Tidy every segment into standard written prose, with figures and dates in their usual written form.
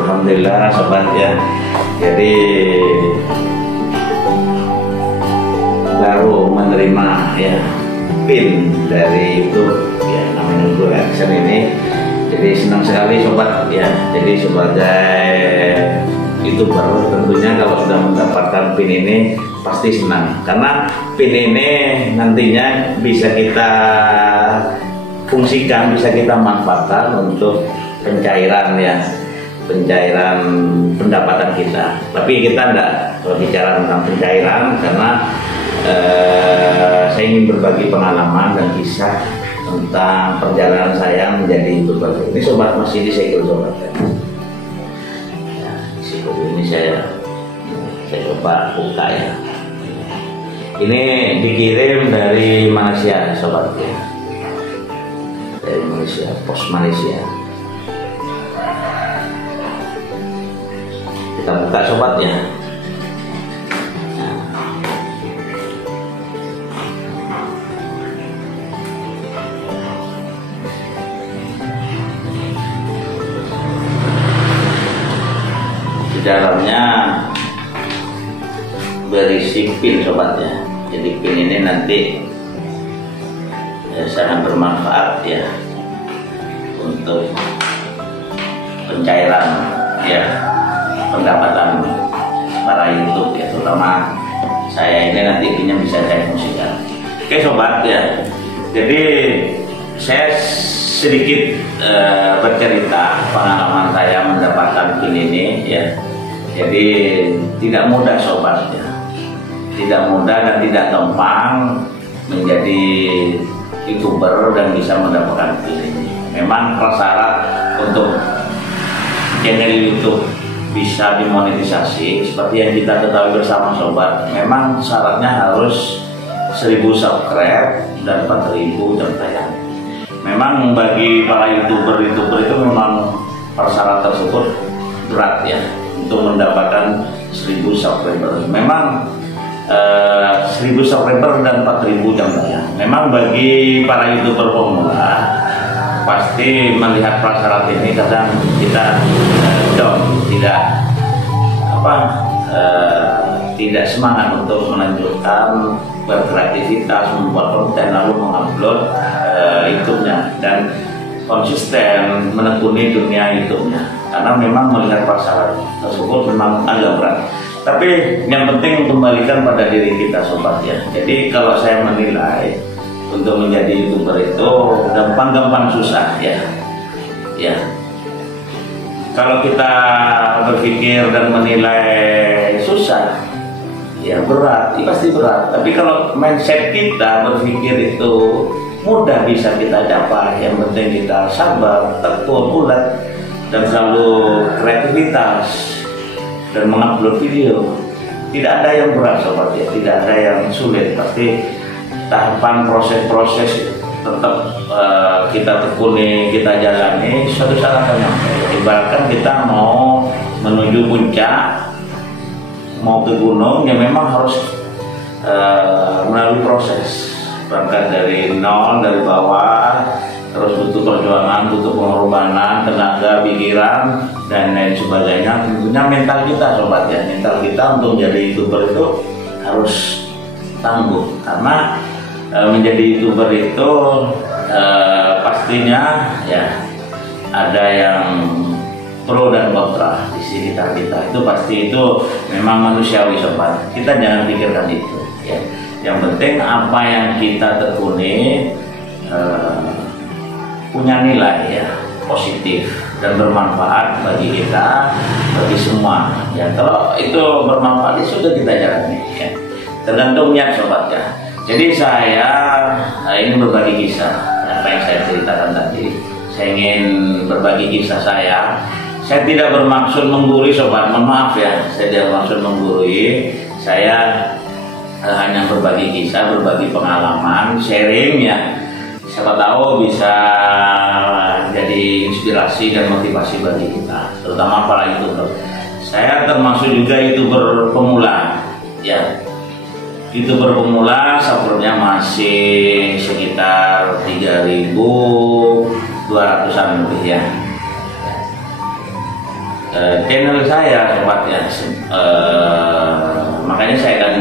Alhamdulillah sobat ya, jadi baru menerima ya pin dari YouTube ya, namanya Google Action ini. Jadi senang sekali sobat ya. Jadi sebagai YouTuber tentunya kalau sudah mendapatkan pin ini pasti senang, karena pin ini nantinya bisa kita fungsikan, bisa kita manfaatkan untuk pencairan ya, pencairan pendapatan kita. Tapi kita enggak berbicara tentang pencairan, karena saya ingin berbagi pengalaman dan kisah tentang perjalanan saya menjadi YouTuber. Ini sobat masih disegel sobat ya. Disegel ini saya coba buka ya. Ini dikirim dari Malaysia sobat ya, dari Malaysia, pos Malaysia. Kita buka sobat ya. Di dalamnya berisi pin sobat ya. Jadi pin ini nanti ya, sangat bermanfaat ya untuk pencairan ya pendapatan para YouTube ya, terutama saya ini nanti pinnya bisa saya fungsikan. Oke sobat ya, jadi saya sedikit bercerita pengalaman saya mendapatkan pin ini ya. Jadi tidak mudah sobat ya, tidak mudah dan tidak gampang menjadi YouTuber dan bisa mendapatkan pin ini. Memang prasyarat untuk channel YouTube bisa dimonetisasi seperti yang kita ketahui bersama sobat, memang syaratnya harus 1000 subscribe dan 4000 jam tayang. Memang bagi para YouTuber itu memang persyarat tersebut berat ya, untuk mendapatkan 1000 subscriber. Memang 1000 subscriber dan 4000 jam tayang. Memang bagi para YouTuber pemula pasti melihat prasyarat ini kadang kita down, tidak semangat untuk melanjutkan berkreativitas, membuat konten lalu mengupload YouTube-nya dan konsisten menekuni dunia YouTube-nya, karena memang melihat prasyarat tersebut memang agak berat. Tapi yang penting kembalikan pada diri kita sobat ya. Jadi kalau saya menilai untuk menjadi YouTuber itu gampang-gampang susah ya. Ya. Kalau kita berpikir dan menilai susah, ya berat, ya pasti berat. Tapi kalau mindset kita berpikir itu mudah bisa kita capai, yang penting kita sabar, tekun, bulat, dan selalu kreativitas dan mengupload video. Tidak ada yang berat sobat ya, tidak ada yang sulit. Pasti tahapan proses-proses tetap kita tekuni, kita jalani, suatu saat akan nyampe. Ibaratkan kita mau menuju puncak, mau ke gunung, ya memang harus melalui proses. Berangkat dari nol, dari bawah, terus butuh perjuangan, butuh pengorbanan, tenaga, pikiran, dan lain sebagainya. Tentunya mental kita sobat ya, mental kita untuk menjadi YouTuber itu harus tangguh, karena menjadi YouTuber itu pastinya ya ada yang pro dan kontra di sekitar kita. Itu pasti, itu memang manusiawi sobat. Kita jangan pikirkan itu ya. Yang penting apa yang kita tekuni punya nilai ya, positif dan bermanfaat bagi kita, bagi semua ya. Kalau itu bermanfaat ya sudah kita jalani ya. Tergantung niat sobat ya. Jadi saya ingin berbagi kisah apa yang saya ceritakan tadi. Saya ingin berbagi kisah saya. Saya tidak bermaksud menggurui sobat, mohon maaf ya. Saya tidak bermaksud menggurui. Saya hanya berbagi kisah, berbagi pengalaman, sharing ya. Siapa tahu bisa jadi inspirasi dan motivasi bagi kita, terutama para YouTuber. Saya termasuk juga YouTuber pemula ya. YouTuber pemula subscribernya masih sekitar 3.200-an lebih ya. Channel saya sobat ya, makanya saya akan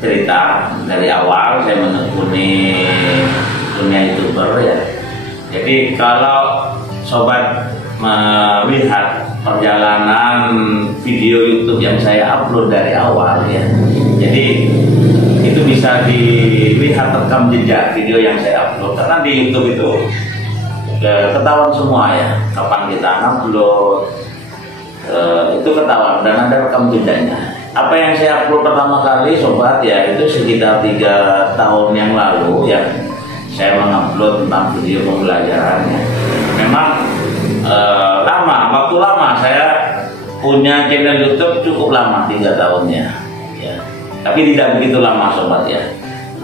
cerita dari awal saya menekuni dunia YouTuber ya. Jadi kalau sobat melihat perjalanan video YouTube yang saya upload dari awal ya, jadi itu bisa dilihat rekam jejak video yang saya upload, karena di YouTube itu ketahuan semua ya, kapan kita upload itu ketahuan dan ada rekam jejaknya. Apa yang saya upload pertama kali sobat ya, itu sekitar 3 tahun yang lalu ya, saya mengupload tentang video pembelajaran ya. Memang waktu lama saya punya channel YouTube, cukup lama 3 tahunnya ya. Tapi tidak begitu lama sobat ya.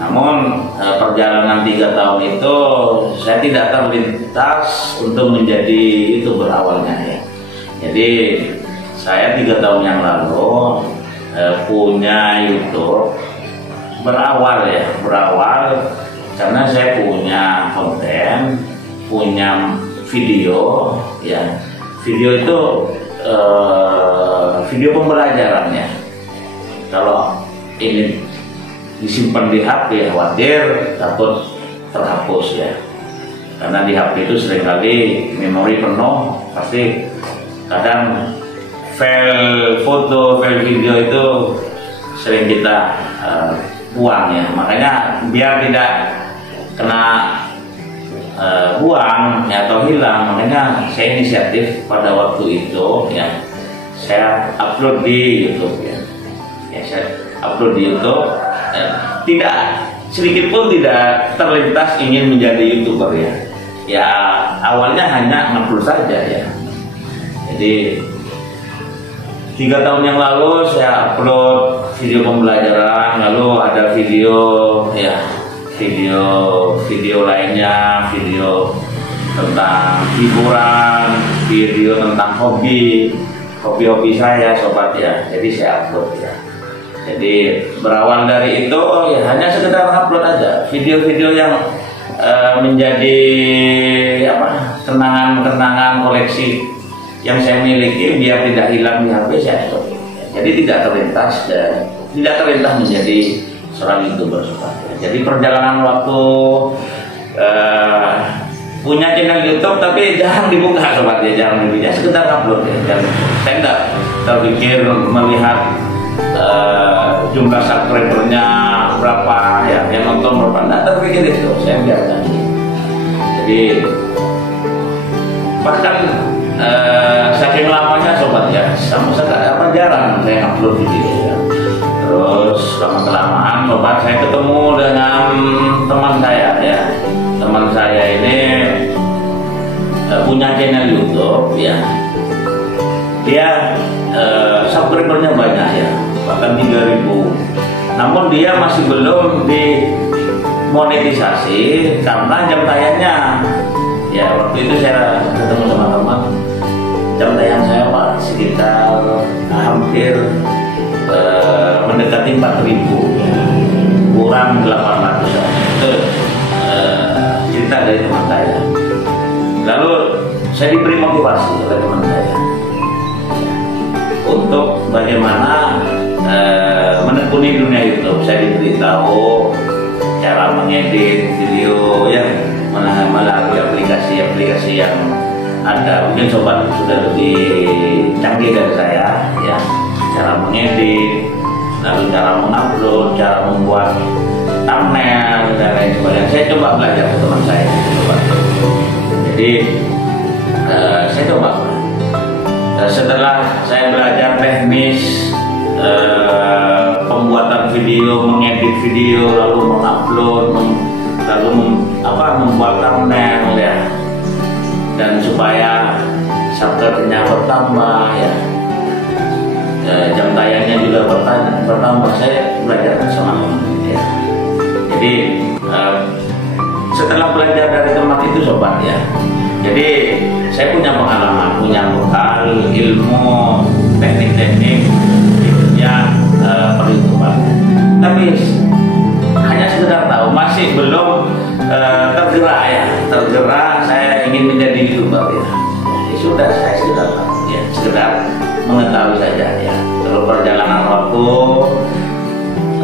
Namun perjalanan 3 tahun itu saya tidak terlintas untuk menjadi YouTuber awalnya ya. Jadi saya 3 tahun yang lalu punya YouTube berawal karena saya punya konten, punya video ya. Video itu video pembelajaran ya. Kalau ini disimpan di HP khawatir takut terhapus ya, karena di HP itu seringkali memori penuh, pasti kadang file foto, file video itu sering kita buang ya. Makanya biar tidak kena buang ya, atau hilang, makanya saya inisiatif pada waktu itu ya, saya upload di YouTube ya. Saya upload di YouTube, tidak sedikit pun tidak terlintas ingin menjadi YouTuber ya. Ya awalnya hanya ngupload saja ya. Jadi 3 tahun yang lalu saya upload video pembelajaran, lalu ada video ya, video lainnya, video tentang hiburan, video tentang hobi saya sobat ya. Jadi saya upload ya. Jadi berawal dari itu ya, hanya sekedar upload aja video-video yang menjadi kenangan koleksi yang saya miliki, biar tidak hilang di HP saya upload. Jadi tidak terlintas menjadi seorang YouTuber sobat. Jadi perjalanan waktu punya channel YouTube tapi jarang dibuka sobat ya, jarang dibuka, sekedar upload ya. Dan saya tidak terpikir melihat jumlah subscribernya berapa ya, yang nonton berapa, tidak terpikir itu, saya biarkan. Jadi bahkan saking lamanya sobat ya, jarang saya upload video ya. Terus lama-kelamaan sobat, saya ketemu dengan teman saya ya. Teman saya ini punya channel YouTube ya. Dia subscribernya banyak ya, bahkan 3.000. Namun dia masih belum dimonetisasi karena jam tayangnya ya. Waktu itu saya ketemu sama teman, jam tayang saya Pak sekitar hampir mendekati 4.000, kurang 800 ya. Itu cerita dari teman saya. Lalu saya diberi motivasi oleh teman saya untuk bagaimana menekuni dunia YouTube. Saya diberitahu cara mengedit video ya, melalui aplikasi-aplikasi yang ada. Mungkin sobat sudah lebih canggih dari saya ya, cara mengedit, lalu cara mengupload, cara membuat thumbnail dan lain sebagainya. Saya coba belajar ke teman saya. Jadi saya coba. Setelah saya belajar teknis pembuatan video, mengedit video, lalu mengupload, lalu membuat thumbnail ya, dan supaya subscribernya bertambah ya, jam tayangnya juga bertambah, saya belajar sama teman ya. Jadi setelah belajar dari teman itu sobat ya, jadi saya punya pengalaman, punya bekal ilmu teknik-teknik di dunia per-YouTuber. tapi hanya sekedar tahu, masih belum tergerak saya ingin menjadi YouTuber ya. Sudah saya sekedar tahu ya, sekedar mengetahui saja ya. Terus perjalanan waktu,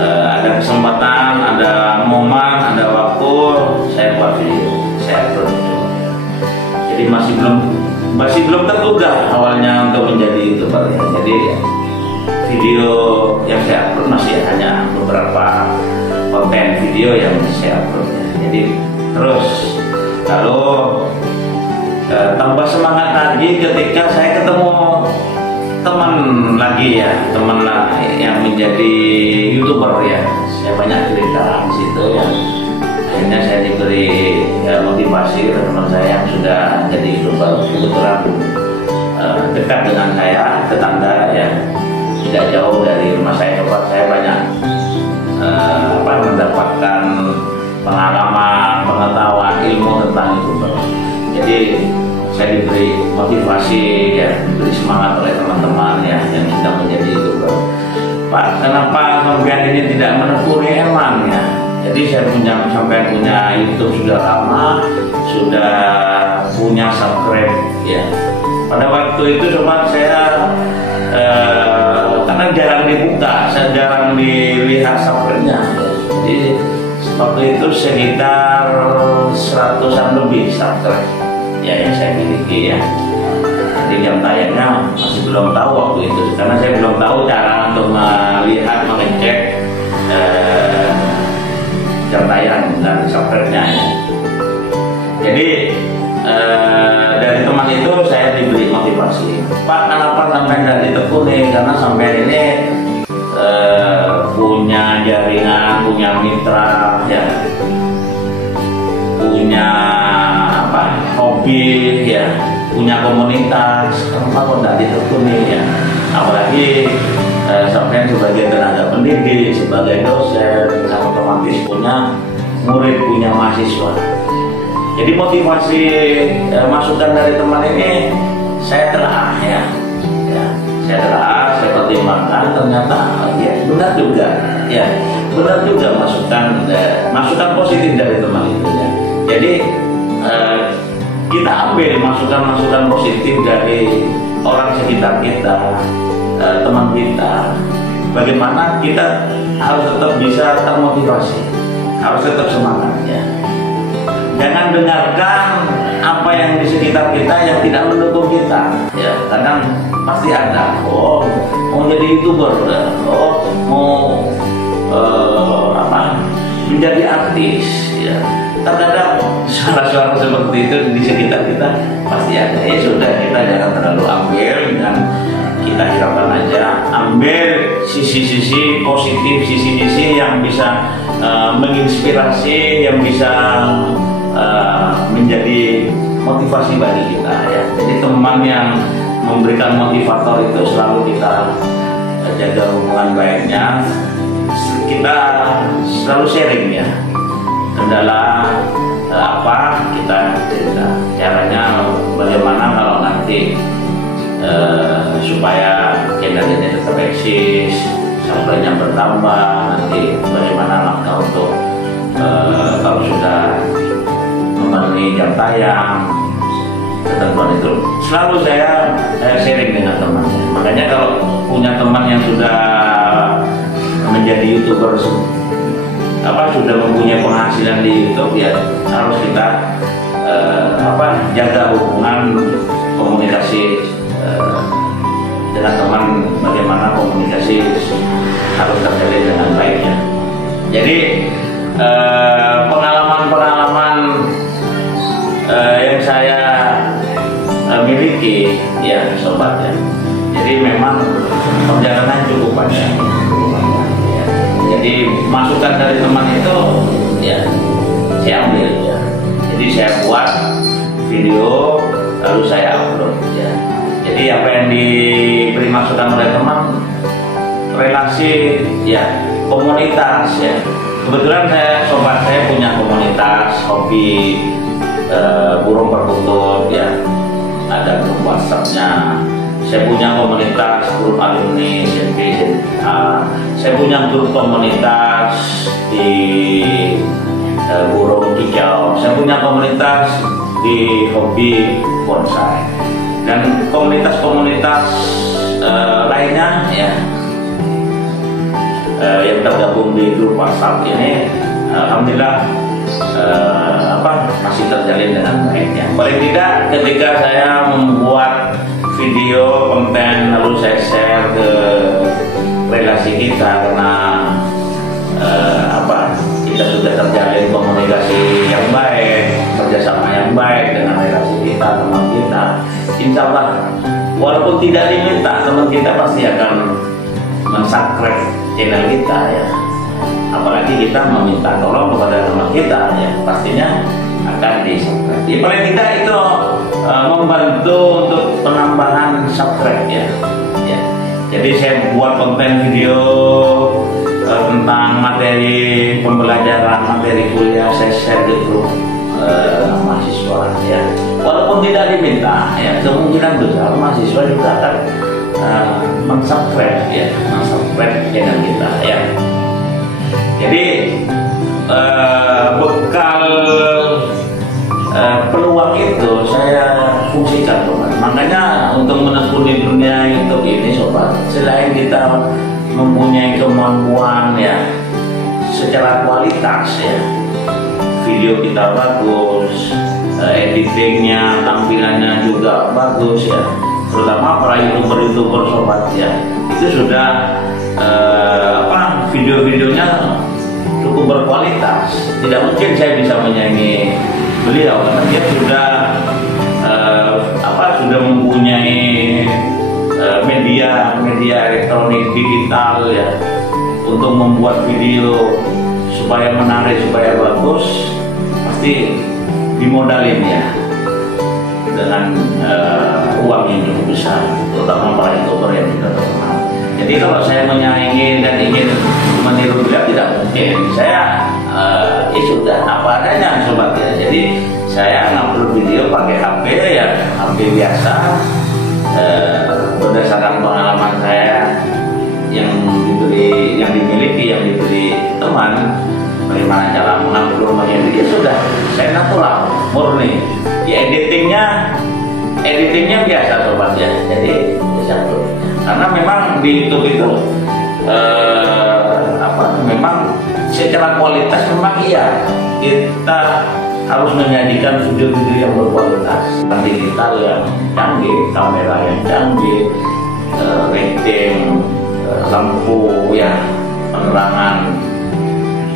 ada kesempatan, ada momen, ada waktu, saya buat video, saya upload video. Jadi masih belum terduga awalnya untuk menjadi YouTuber ya. Jadi video yang saya upload masih hanya beberapa konten video yang saya upload ya. Jadi terus lalu tambah semangat lagi ketika saya ketemu teman lagi ya, teman yang menjadi YouTuber ya. Saya banyak cerita di situ ya. Akhirnya saya diberi motivasi oleh teman saya yang sudah jadi YouTuber, kebetulan dekat dengan saya, tetangga ya, tidak jauh dari rumah saya. Coba saya banyak mendapatkan pengalaman, pengetahuan, ilmu tentang YouTuber. Jadi saya diberi motivasi ya, diberi semangat oleh teman-teman ya yang sedang menjadi YouTuber. Pak, kenapa sampean ini tidak menekuni emang ya? Jadi saya sampai punya YouTube sudah lama, sudah punya subscribe ya. Pada waktu itu coba saya karena jarang dibuka, saya jarang dilihat subscribe-nya. Jadi waktu itu sekitar 100-an lebih subscribe ya yang saya miliki ya. Jadi jam tayangnya masih belum tahu waktu itu, karena saya belum tahu cara untuk melihat, mengecek jam tayang dan subscribe-nya ya. Jadi dari teman itu saya diberi motivasi, Pak, kenapa sampai tidak ditekuni? Karena sampai ini punya jaringan, punya mitra ya, punya hobi ya, punya komunitas, kenapa kok tidak ditekuni ya? Apalagi sampai sebagai tenaga pendidik, sebagai dosen, otomatis punya murid, punya mahasiswa. Jadi motivasi masukan dari teman ini saya telah ya, saya telah, saya pertimbangkan, ternyata ya benar juga ya, benar juga masukan positif dari teman itu ya. Jadi kita ambil masukan positif dari orang sekitar kita, teman kita. Bagaimana kita harus tetap bisa termotivasi, harus tetap semangat ya. Jangan dengarkan apa yang di sekitar kita yang tidak mendukung kita ya. Kadang pasti ada, oh mau jadi YouTuber, oh mau menjadi artis ya. Terkadang suara-suara seperti itu di sekitar kita pasti ada. Ya sudah, kita jangan terlalu ambil dan kita hiraukan aja. Ambil sisi-sisi positif, sisi-sisi yang bisa menginspirasi, yang bisa menjadi motivasi bagi kita ya. Jadi teman yang memberikan motivator itu selalu kita jaga hubungan baiknya. Kita selalu sharing ya, kendala apa kita cerita, caranya bagaimana kalau nanti supaya channel ini tetap eksis, subscribe-nya bertambah, nanti bagaimana langkah untuk kalau sudah memenuhi jam tayang, ketentuan itu selalu saya sharing dengan teman. Makanya kalau punya teman yang sudah menjadi YouTuber, sudah mempunyai penghasilan di YouTube ya, harus kita jaga hubungan komunikasi dengan teman, bagaimana komunikasi harus terjalin dengan baiknya. Jadi pengalaman-pengalaman yang saya miliki ya sobat ya, jadi memang perjalanan cukup panjang. Jadi masukan dari teman itu ya saya ambil ya. Jadi saya buat video lalu saya upload ya. Jadi apa yang diberi masukan oleh teman, relasi ya, komunitas ya. Kebetulan sobat saya punya komunitas hobi burung perkutut ya. Ada grup WhatsApp-nya. Saya punya komunitas grup alumni SMP Saya punya grup komunitas di burung kicau. Saya punya komunitas di hobi bonsai dan komunitas-komunitas lainnya ya yang tergabung di grup WhatsApp ini, alhamdulillah masih terjalin dengan baiknya. Paling tidak ketika saya membuat video konten lalu saya share ke relasi kita karena kita sudah terjalin komunikasi yang baik, kerjasama yang baik dengan relasi kita, teman kita. Insya Allah walaupun tidak diminta, teman kita pasti akan men-subscribe channel kita ya. Apalagi kita meminta tolong kepada teman kita ya, pastinya akan di-subscribe. Ya, paling tidak itu membantu untuk penambahan subscribe ya. Jadi saya buat konten video tentang materi pembelajaran, materi kuliah, saya share di grup mahasiswa ya. Walaupun tidak diminta ya, kemungkinan besar mahasiswa juga akan men-subscribe ya, men-subscribe channel kita ya. Jadi bekal peluang itu saya fungsikan sobat. Makanya untuk menekuni dunia YouTube ini sobat, selain kita mempunyai kemampuan ya secara kualitas ya, video kita bagus, editingnya, tampilannya juga bagus ya, terutama para youtuber sobat ya, itu sudah video-videonya cukup berkualitas. Tidak mungkin saya bisa menyaingi beliau karena dia sudah sudah mempunyai media elektronik digital ya untuk membuat video supaya menarik, supaya bagus, pasti dimodalin ya dengan uang yang cukup besar, terutama para youtuber yang sudah terkenal. Jadi kalau saya menyaingi dan ingin meniru beliau tidak mungkin. Saya sudah apa adanya sobat ya. Jadi saya ngupload video pakai HP ya, HP biasa, berdasarkan pengalaman saya yang dimiliki teman, bagaimana cara mengupload menjadi ya sudah saya natural murni ya. Editingnya biasa sobat ya. Jadi bisa tuh, karena memang di YouTube itu memang secara kualitas memang iya kita harus menyajikan video-video yang berkualitas, digital yang canggih, kamera yang canggih, lighting, lampu ya, penerangan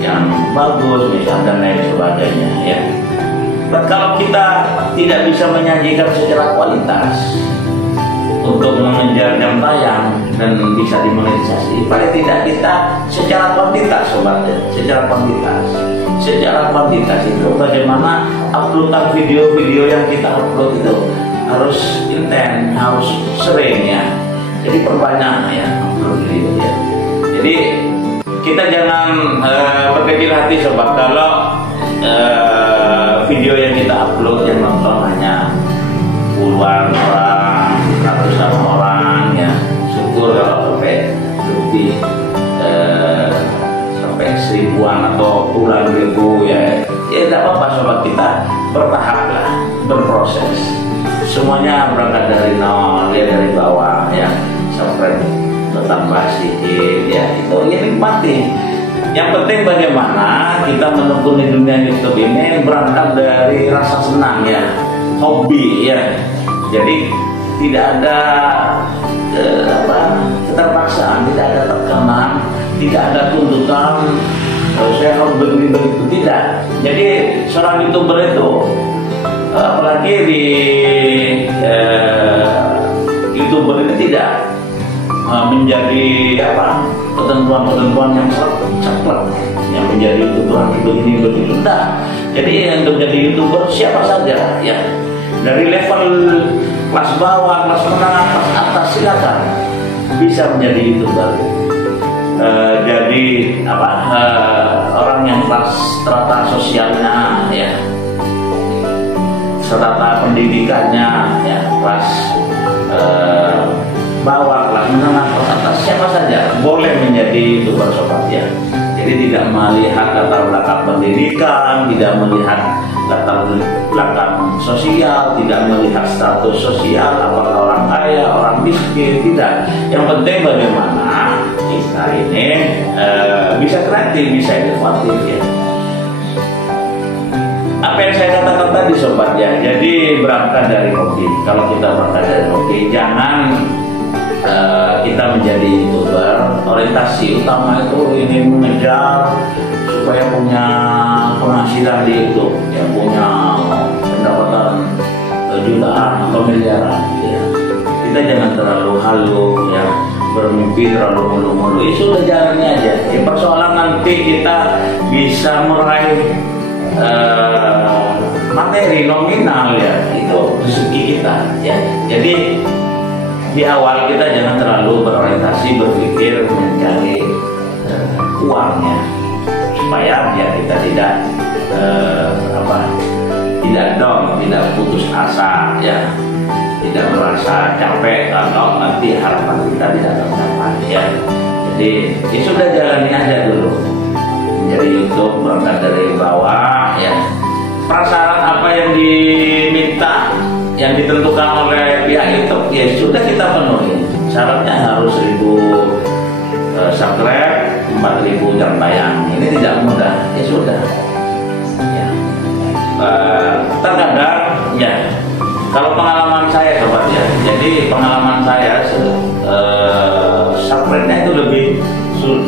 yang bagus misalnya dan lain sebagainya ya. Kalau kita tidak bisa menyajikan secara kualitas untuk mengejar jam tayang dan bisa dimonetisasi, paling tidak kita secara kuantitas sobat ya, secara kuantitas itu bagaimana uploadan video-video yang kita upload itu harus intens, harus sering ya. Jadi perbanyak ya upload video ya. Jadi kita jangan berkecil hati sobat kalau video yang kita upload yang nonton hanya puluhan orang, ratusan orang ya. Syukur kalau sampai lebih sampai seribuan atau puluhan ribu ya tidak apa-apa sobat, kita bertahap lah, berproses. Semuanya berangkat dari nol ya, dari bawah ya, sampai bertambah sedikit ya, itu nikmati. Yang penting bagaimana kita menekuni dunia YouTube ini berangkat dari rasa senang ya, hobi ya. Jadi tidak ada keterpaksaan, tidak ada tekanan, tidak ada tuntutan saya harus begini begitu, tidak. Jadi seorang YouTuber itu apalagi di YouTuber ini tidak menjadi ketentuan-ketentuan yang saklek yang menjadi YouTuber begini begitu, tidak. Jadi yang menjadi YouTuber siapa saja ya, dari level kelas bawah, kelas menengah, kelas atas, silakan bisa menjadi YouTuber. Jadi orang yang kelas strata sosialnya ya, strata pendidikannya ya, kelas bawah, kelas menengah, kelas atas, siapa saja boleh menjadi YouTuber sobat ya. Jadi tidak melihat latar belakang pendidikan, tidak melihat latar belakang sosial, tidak melihat status sosial, apakah orang kaya, orang miskin, tidak. Yang penting bagaimana kita ini bisa kreatif, bisa inovatif ya. Apa yang saya katakan tadi sobat ya, jadi berangkat dari hobi. Kalau kita berangkat dari hobi, jangan kita menjadi YouTuber, orientasi utama itu ingin mengejar supaya punya penghasilan di YouTube, yang punya pendapatan jutaan atau miliaran. Ya. Kita jangan terlalu halu, ya, bermimpi terlalu mulu-mulu. Itu sudah jalannya aja. Ya, persoalan nanti kita bisa meraih materi nominal ya, itu rezeki kita. Ya, jadi di awal kita jangan terlalu berorientasi berpikir mencari uangnya, supaya ya kita tidak tidak down, tidak putus asa ya, tidak merasa capek kalau nanti harapan kita tidak tercapai ya. Jadi ya sudah jalani aja dulu, menjadi YouTube berangkat dari bawah ya. Prasyarat apa yang diminta, yang ditentukan oleh pihak YouTube ya sudah kita penuhi. Syaratnya harus 1000 subscribe, 4000 jam tayang. Ini tidak mudah ya sudah ya. Terkadang ya, kalau pengalaman saya sobat ya, jadi pengalaman saya subscribe-nya itu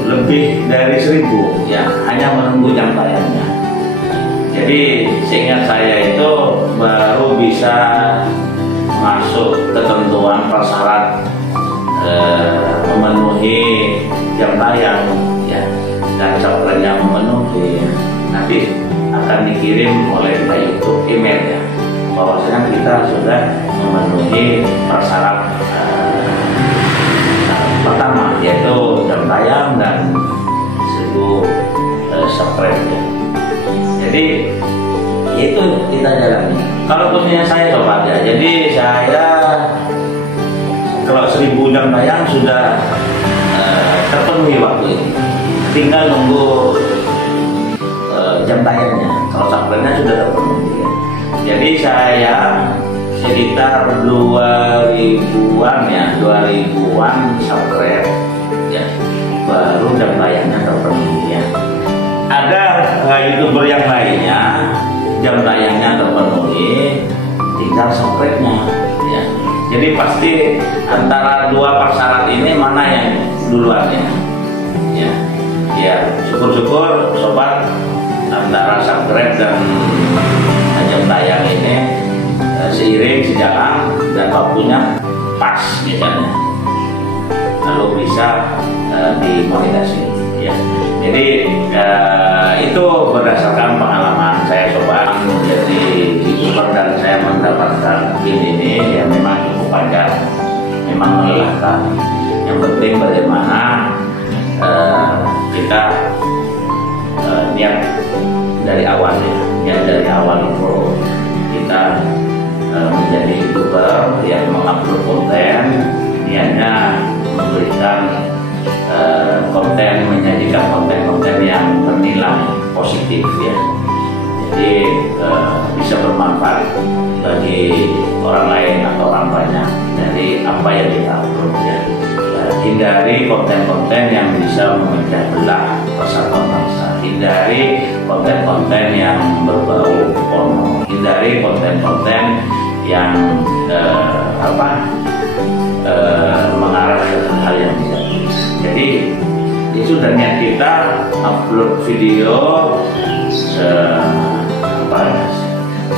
lebih dari 1000 ya, hanya menunggu jam tayangnya. Jadi seingat saya itu baru bisa masuk ketentuan prasyarat memenuhi jam tayang ya, dan subscribe-nya memenuhi ya. Nanti akan dikirim oleh YouTube email ya, bahwasanya kita sudah memenuhi prasyarat pertama, yaitu jam tayang dan 1000 subscribe ya. Jadi itu kita jalani. Kalau punya saya sobat ya, jadi saya kalau 1000 jam tayang sudah terpenuhi waktu ini, tinggal nunggu jam tayangnya. Kalau subscribe-nya sudah terpenuhi ya. Jadi saya sekitar 2000-an ya, 2000-an subscribe ya, baru jam tayangnya terpenuhi ya. Ada YouTuber yang lainnya jam tayangnya terpenuhi, tinggal subscribe-nya ya. Jadi pasti antara dua prasyarat ini mana yang duluannya ya. Ya syukur-syukur sobat, antara subscribe dan jam tayang ini seiring sejalan dan waktunya pas misalnya, lalu bisa dimonetasi ya. Jadi itu berdasarkan pengalaman saya sobat menjadi YouTuber, dan saya mendapatkan ini yang memang cukup panjang, memang melelahkan. Yang penting bagaimana kita niat dari awal ya, niat dari awal itu kita menjadi YouTuber yang mengupload konten, niatnya memberikan konten, menyajikan konten-konten yang bernilai positif ya. Jadi bisa bermanfaat bagi orang lain atau orang banyak dari apa yang kita upload ya. Hindari konten-konten yang bisa memecah belah persatuan bangsa, hindari konten-konten yang berbau porno, hindari konten-konten yang mengarah ke hal yang tidak. Jadi itu sudah niat kita upload video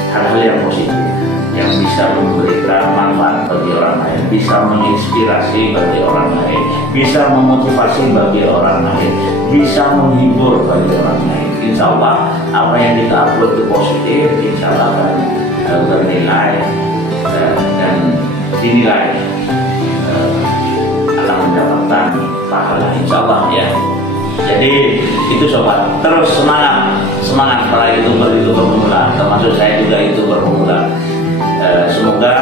hal-hal yang positif, yang bisa memberikan manfaat bagi orang lain, bisa menginspirasi bagi orang lain, bisa memotivasi bagi orang lain, bisa menghibur bagi orang lain. Insya Allah apa yang kita upload itu positif, insya Allah akan bernilai dan dinilai akan mendapatkan pahala insya Allah ya. Jadi itu sobat, terus semangat para YouTuber pemula, termasuk saya juga YouTuber pemula. Semoga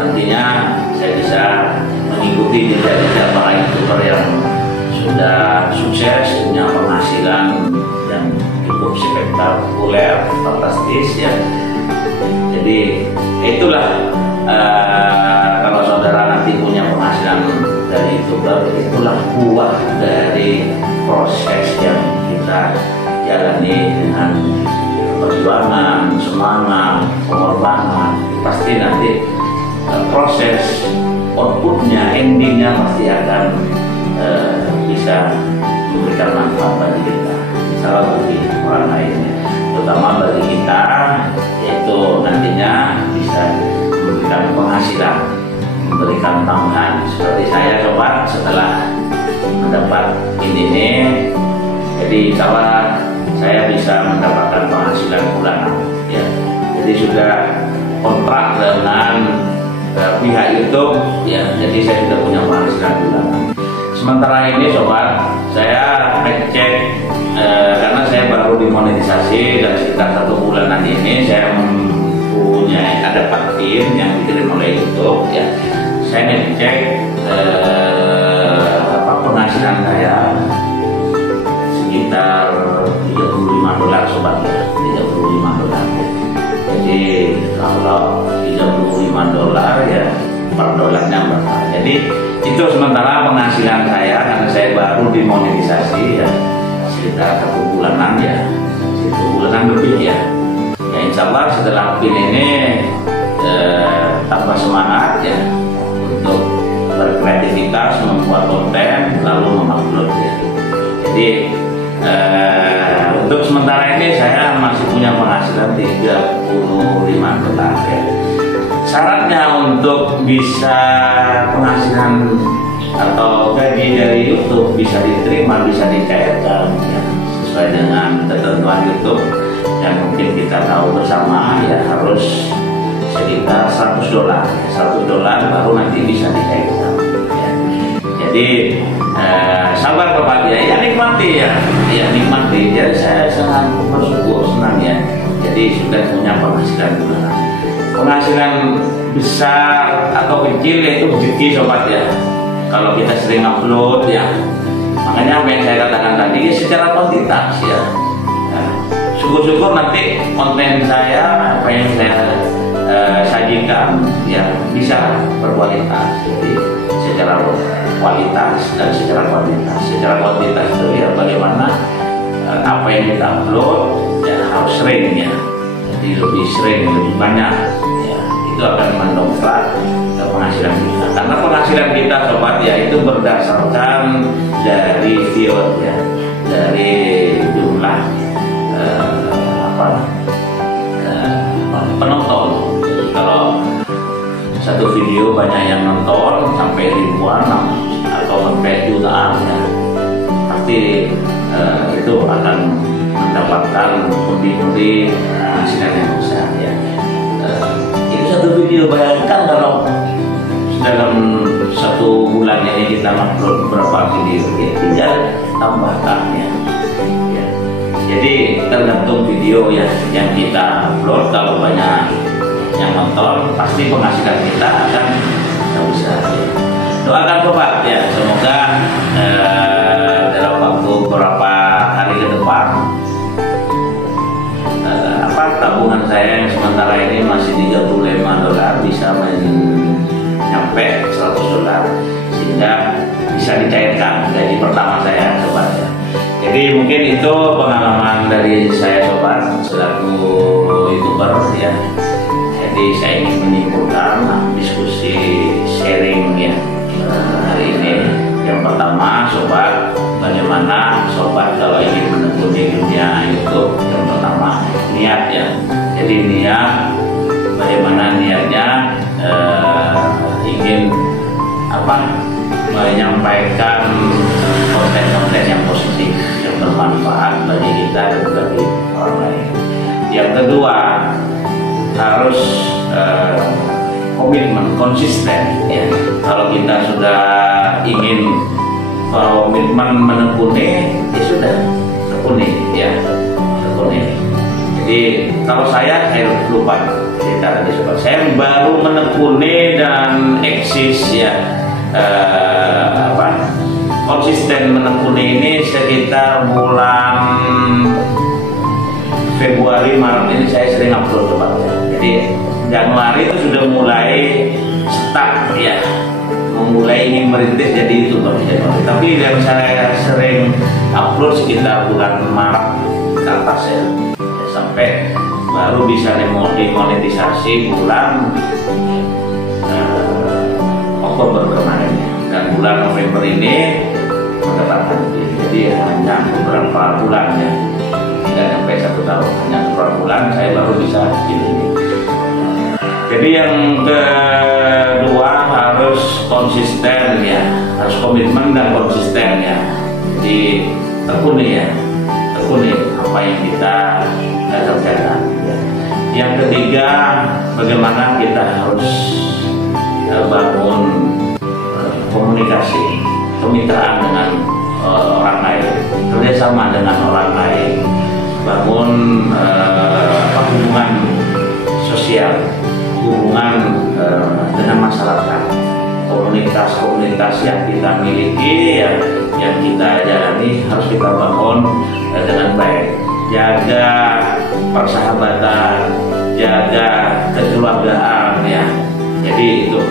nantinya saya bisa menghibur mengikuti jejak-jejak para YouTuber yang sudah sukses, punya penghasilan yang cukup spektakuler, fantastis ya. Jadi itulah kalau saudara nanti punya penghasilan dari YouTuber, itulah buah dari proses yang kita jalani dengan perjuangan, semangat, pengorbanan. Pasti nanti proses outputnya, endingnya pasti akan bisa memberikan manfaat bagi kita, misalnya bagi orang lainnya, terutama bagi kita, yaitu nantinya bisa memberikan penghasilan, memberikan tambahan. Seperti saya coba setelah mendapat ini, jadi insya saya bisa mendapatkan penghasilan bulanan ya. Jadi sudah kontrak dengan pihak YouTube ya, jadi saya sudah punya penghasilan bulanan. Sementara ini sobat, saya ngecek karena saya baru dimonetisasi dan sekitar 1 bulanan ini saya mempunyai ada paket yang dikirim oleh YouTube ya. Saya ngecek penghasilan saya sekitar $35 sobat ya, $35. Jadi kalau $35 ya per dolarnya berapa. Jadi itu sementara penghasilan saya karena saya baru dimonetisasi ya sekitar 1 bulanan ya, 1 bulanan lebih ya. Ya insya Allah setelah PIN ini tambah semangat ya untuk berkreativitas, membuat konten lalu mengupload ya. Jadi untuk sementara ini saya masih punya penghasilan $35 ya. Syaratnya untuk bisa penghasilan atau gaji dari YouTube bisa diterima, bisa dicairkan ya, sesuai dengan ketentuan YouTube yang mungkin kita tahu bersama ya, harus sekitar $100 baru nanti bisa dicairkan ya. Jadi sabar Bapak ya, nikmati ya, nikmati. Jadi saya sangat bersyukur, senang ya. Jadi sudah punya penghasilan bulanan. Penghasilan besar atau kecil itu rezeki sobat ya. Kalau kita sering upload ya, makanya apa yang saya katakan tadi secara kuantitas ya. Syukur-syukur nanti konten saya, apa yang saya sajikan ya bisa berkualitas. Jadi secara kualitas dan secara kuantitas. Secara kuantitas itu ya bagaimana apa yang kita upload ya harus sering ya. Jadi lebih sering, lebih banyak ya, itu akan mendongkrak penghasilan kita. Karena penghasilan kita sobat ya itu berdasarkan dari viewer ya, dari jumlah penonton. Kalau satu video banyak yang nonton sampai ribuan atau sampai jutaan ya, pasti itu akan mendapatkan pundi-pundi penghasilan yang besar ya. Itu satu video, bayangkan kalau dalam 1 bulan ini kita upload berapa video ya, tinggal tambahkan ya. Jadi tergantung video ya yang kita upload, kalau banyak yang nonton pasti penghasilan kita akan besar ya. Doakan sobat ya, semoga dalam waktu beberapa hari ke depan tabungan saya yang sementara ini masih $35 bisa nyampe $100 sehingga bisa dicairkan gaji pertama saya sobat ya. Jadi mungkin itu pengalaman dari saya sobat selaku YouTuber ya. Jadi saya ingin menyimpulkan diskusi sharing ya hari ini. Yang pertama sobat, bagaimana sobat kalau ingin menekuni dunia YouTube, yang pertama niat ya. Jadi niat, bagaimana niatnya ingin menyampaikan konten-konten yang positif, yang bermanfaat bagi kita dan bagi orang lain. Yang kedua harus komitmen, konsisten ya. Kalau kita sudah ingin komitmen menekuni, ya sudah tekuni ya, tekuni. Jadi kalau saya lupa cerita tadi sobat, saya baru menekuni dan eksis ya konsisten menekuni ini sekitar bulan Februari Maret ini saya sering upload coba. Jadi Januari itu sudah mulai stuck ya, mulai ingin merintis jadi YouTuber Januari. Tapi yang saya sering upload sekitar bulan Maret ke atas ya, sampai baru bisa dimonetisasi bulan Oktober kemarin ya. Dan bulan November ini mendapatkan jadi hanya beberapa bulan ya, tidak sampai 1 tahun, hanya beberapa bulan saya baru bisa ini. Jadi yang kedua harus konsisten ya, harus komitmen dan konsisten ya. Jadi tekuni ya, tekuni apa yang kita kerjakan. Yang ketiga, bagaimana kita harus bangun komunikasi, kemitraan dengan orang lain, kerjasama dengan orang lain, bangun hubungan sosial, hubungan dengan masyarakat, komunitas-komunitas yang kita miliki, yang kita jalani harus kita bangun dengan baik, jaga persahabatan, jaga kekeluargaan ya. Jadi itu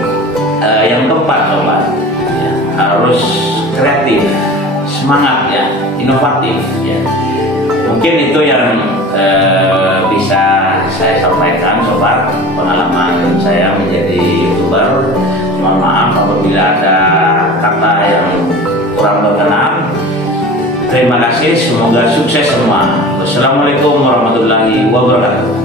yang keempat sobat ya, harus kreatif, semangat ya, inovatif ya. Mungkin itu yang bisa saya sampaikan sobat, pengalaman saya menjadi YouTuber. Mohon maaf apabila ada kata yang kurang berkenan. Terima kasih, semoga sukses semua. Wassalamualaikum warahmatullahi wabarakatuh.